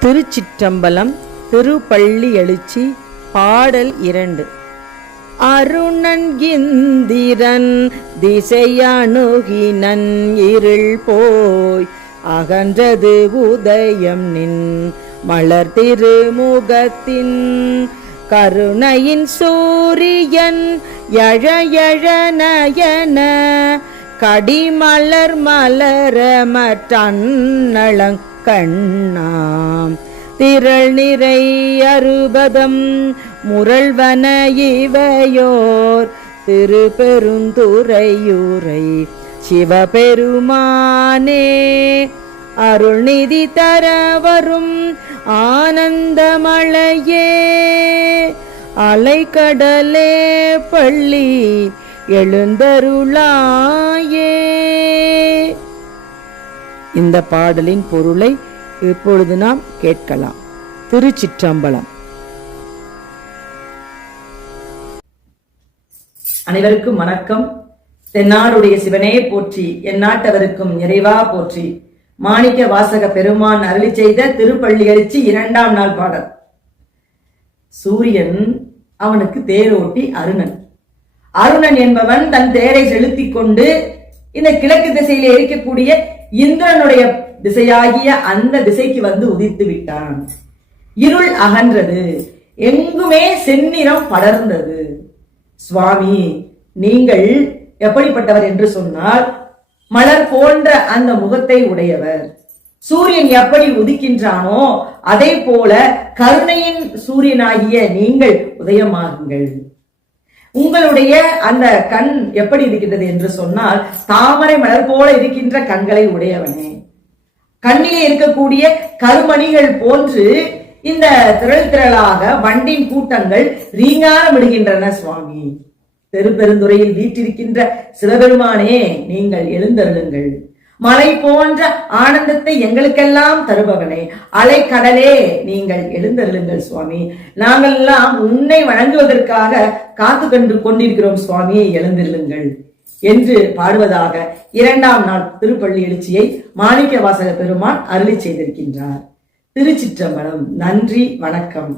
திருச்சிற்றம்பலம் திருப்பள்ளி எழுச்சி பாடல் இரண்டு. அருணன் இந்திரன் திசையணுகினன் இருள் போய் அகன்றது உதயம் நின் மலர் திருமுகத்தின். கருணையின் சூரியன் எழ கடிமலர் மலர மற்றண்ணளங்கண்ணாம் திரள் நிறை அறுபதம் முரள்வன இவையோர். திருப்பெருந்துறையூரை சிவபெருமானே. அருள்நிதி தர வரும் ஆனந்தமழையே அலைக்கடலே பள்ளி எழுந்தருளாயே. இந்த பாடலின் பொருளை இப்பொழுது நாம் கேட்கலாம். திருச்சிற்றம்பலம். அனைவருக்கும் வணக்கம். தென்னாருடைய சிவனே போற்றி எந்நாட்டவருக்கும் நிறைவா போற்றி. மாணிக்க வாசக பெருமான் அருளி செய்த திருப்பள்ளி அரிச்சி இரண்டாம் நாள் பாடல். சூரியன் அவனுக்கு தேரோட்டி அருணன். அருணன் என்பவன் தன் தேரை செலுத்திக் கொண்டு இந்த கிழக்கு திசையில இருக்கக்கூடிய இந்திரனுடைய திசையாகிய அந்த திசைக்கு வந்து உதித்து விட்டான். இருள் அகன்றது. எங்குமே செந்நிறம் படர்ந்தது. சுவாமி நீங்கள் எப்படிப்பட்டவர் என்று சொன்னால் மலர் போன்ற அந்த முகத்தை உடையவர். சூரியன் எப்படி உதிக்கின்றானோ அதே போல கருணையின் சூரியனாகிய நீங்கள் உதயமாகுங்கள். உங்களுடைய அந்த கண் எப்படி இருக்கின்றது என்று சொன்னால் தாமரை மலர் போல இருக்கின்ற கண்களை உடையவனே. கண்ணிலே இருக்கக்கூடிய கருமணிகள் போன்று இந்த திரள் திரளாக வண்டின் கூட்டங்கள் ரீங்காரமிடுகின்றன சுவாமி. தெருப்பெருந்துறையில் வீற்றிருக்கின்ற சிவபெருமானே நீங்கள் எழுந்தருளுங்கள். மலை போன்ற ஆனந்தத்தை எங்களுக்கெல்லாம் தருபவனே. அலைக்கடலே நீங்கள் எழுந்தருளுங்கள் சுவாமி. நாங்கள் எல்லாம் உன்னை வணங்குவதற்காக காத்து கண்டு கொண்டிருக்கிறோம் சுவாமி எழுந்தருளுங்கள் என்று பாடுவதாக இரண்டாம் நாள் திருப்பள்ளி எழுச்சியை மாணிக்க வாசக பெருமான் அருளி செய்திருக்கின்றார். திருச்சிற்றம்பலம் நன்றி வணக்கம்.